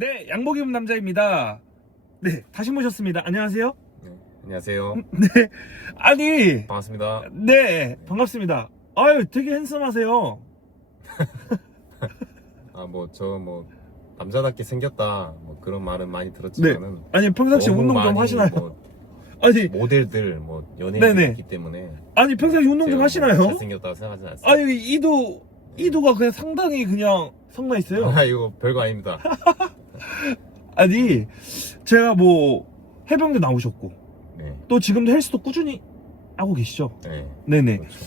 네, 양복 입은 남자입니다. 네, 다시 모셨습니다. 안녕하세요. 네, 안녕하세요. 네, 아니, 반갑습니다. 네, 반갑습니다. 아유, 되게 핸섬하세요. 아, 뭐, 저, 뭐, 남자답게 생겼다. 뭐, 그런 말은 많이 들었지만은. 아니, 평상시 운동 좀 하시나요? 뭐, 아니, 모델들, 뭐, 네네. 연예인들이 있기 때문에. 아니, 평상시 운동 좀뭐 하시나요? 잘생겼다고 생각하진 않습니다. 아니, 이도, 이도가 그냥 상당히 그냥 성나 있어요. 아, 이거 별거 아닙니다. 아니, 제가 뭐, 해병대 나오셨고, 네. 또 지금도 헬스도 꾸준히 하고 계시죠? 네. 네네. 그렇죠.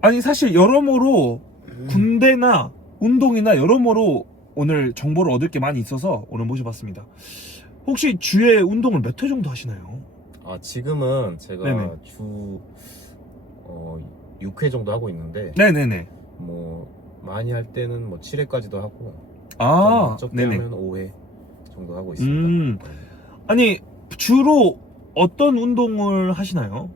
아니, 사실 여러모로 군대나 운동이나 여러모로 오늘 정보를 얻을 게 많이 있어서 오늘 모셔봤습니다. 혹시 주에 운동을 몇 회 정도 하시나요? 아, 지금은 제가 네네. 주, 어, 6회 정도 하고 있는데, 네네네. 뭐, 많이 할 때는 뭐, 7회까지도 하고, 아, 좀 적게 네네. 하면 5회 정도 하고 있습니다. 음. 네. 아니, 주로 어떤 운동을 하시나요?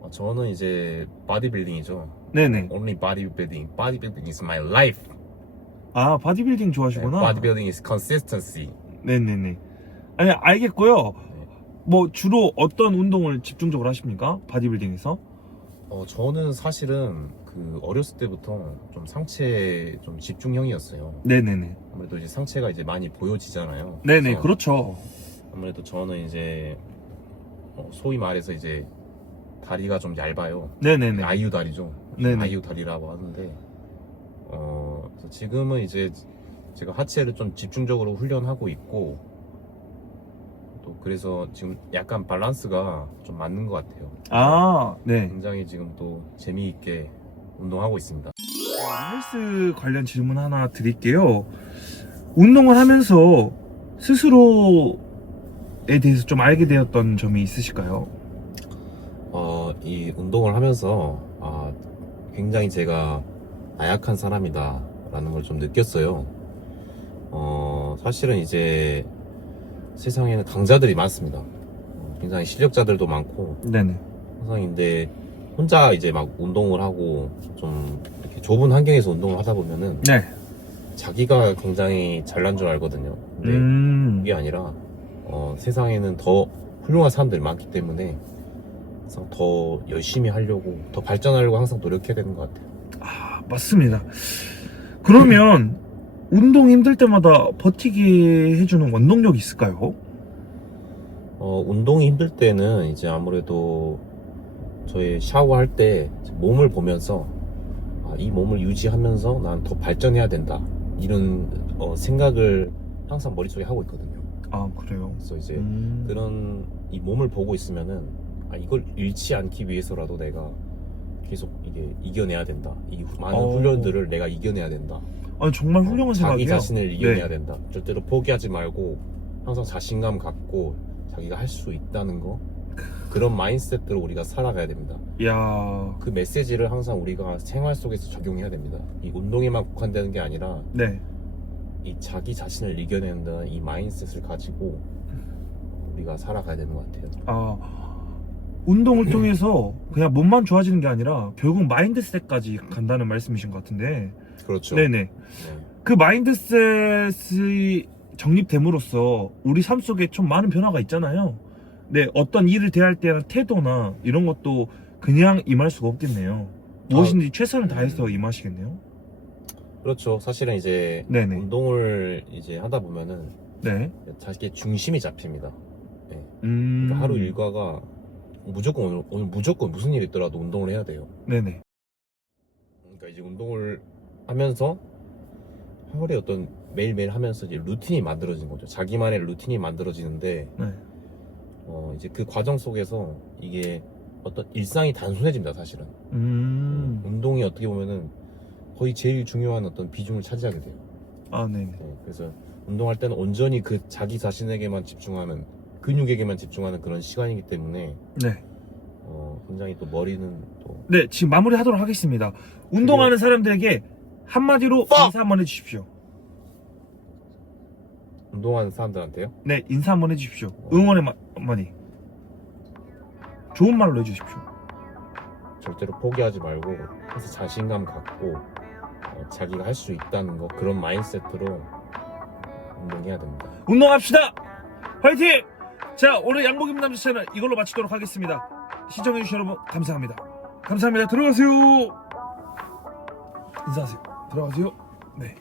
어, 저는 이제 바디빌딩이죠. 네네. Only bodybuilding. Bodybuilding is my life. 아, 바디빌딩 네, 좋아하시구나. bodybuilding is consistency. 네네네. 아니, 알겠고요. 뭐, 주로 어떤 운동을 집중적으로 하십니까? 바디빌딩에서? 어, 저는 사실은 그 어렸을 때부터 좀 상체 좀 집중형이었어요. 네네네. 아무래도 이제 상체가 이제 많이 보여지잖아요. 네네, 그래서 그렇죠. 아무래도 저는 이제 어, 소위 말해서 이제 다리가 좀 얇아요. 네네네. 아이유 다리죠. 네네. 아이유 다리라고 하는데 어 그래서 지금은 이제 제가 하체를 좀 집중적으로 훈련하고 있고 또 그래서 지금 약간 밸런스가 좀 맞는 것 같아요. 아, 네. 굉장히 지금 또 재미있게 운동하고 있습니다. 헬스 관련 질문 하나 드릴게요. 운동을 하면서 스스로에 대해서 좀 알게 되었던 점이 있으실까요? 어, 이 운동을 하면서 아, 굉장히 제가 나약한 사람이다라는 걸 좀 느꼈어요. 어, 사실은 이제 세상에는 강자들이 많습니다. 어, 굉장히 실력자들도 많고 네네. 항상 근데 혼자 이제 막 운동을 하고 좀 이렇게 좁은 환경에서 운동을 하다 보면은 네. 자기가 굉장히 잘난 줄 알거든요. 근데 음. 그게 아니라 어, 세상에는 더 훌륭한 사람들이 많기 때문에 항상 더 열심히 하려고 더 발전하려고 항상 노력해야 되는 것 같아요. 아, 맞습니다. 그러면 운동 힘들 때마다 버티게 해주는 원동력이 있을까요? 어, 운동이 힘들 때는 이제 아무래도 저희 샤워할 때 몸을 보면서 아, 이 몸을 유지하면서 난 더 발전해야 된다 이런 어, 생각을 항상 머릿속에 하고 있거든요. 아, 그래요. 그래서 이제 음. 그런 이 몸을 보고 있으면은 아 이걸 잃지 않기 위해서라도 내가 계속 이게 이겨내야 된다. 이 후- 많은 어. 훈련들을 내가 이겨내야 된다. 아니, 정말 훌륭한 자기 생각이에요. 자신을 이겨내야 네. 된다. 절대로 포기하지 말고 항상 자신감 갖고 자기가 할 수 있다는 거 그런 마인드셋으로 우리가 살아가야 됩니다. 이야, 그 메시지를 항상 우리가 생활 속에서 적용해야 됩니다. 이 운동에만 국한되는 게 아니라 네. 이 자기 자신을 이겨낸다는 이 마인드셋을 가지고 우리가 살아가야 되는 것 같아요. 아, 운동을 통해서 그냥 몸만 좋아지는 게 아니라 결국 마인드셋까지 간다는 말씀이신 것 같은데. 그렇죠. 네네. 네. 그 마인드셋이 정립됨으로써 우리 삶 속에 좀 많은 변화가 있잖아요. 네, 어떤 일을 대할 때나 태도나 이런 것도 그냥 임할 수가 없겠네요. 무엇인지 최선을 다해서 임하시겠네요. 그렇죠. 사실은 이제 네네. 운동을 이제 하다 보면은 네. 자기의 중심이 잡힙니다. 음. 그러니까 하루 일과가 무조건 오늘, 오늘 무조건 무슨 일이 있더라도 운동을 해야 돼요. 네네. 그러니까 이제 운동을 하면서 하루에 어떤 매일매일 하면서 이제 루틴이 만들어지는 거죠. 자기만의 루틴이 만들어지는데 네. 어 이제 그 과정 속에서 이게 어떤 일상이 단순해집니다. 사실은 음. 운동이 어떻게 보면은 거의 제일 중요한 어떤 비중을 차지하게 돼요. 아, 네네. 네, 그래서 운동할 때는 온전히 그 자기 자신에게만 집중하는 근육에게만 집중하는 그런 시간이기 때문에 네. 어, 굉장히 또 머리는 또 네, 지금 마무리 하도록 하겠습니다. 운동하는 사람들에게 한마디로 인사 한번 해주십시오. 운동하는 사람들한테요. 네, 인사 한번 해주십시오. 응원의 마- 한마디. 좋은 말로 해주십시오. 절대로 포기하지 말고 항상 자신감 갖고 어, 자기가 할 수 있다는 거 그런 마인드셋으로 운동해야 됩니다. 운동합시다. 화이팅! 자 오늘 양복입 남자 채널 이걸로 마치도록 하겠습니다. 시청해주신 여러분 감사합니다. 감사합니다. 들어가세요. 인사하세요. 들어가세요. 네.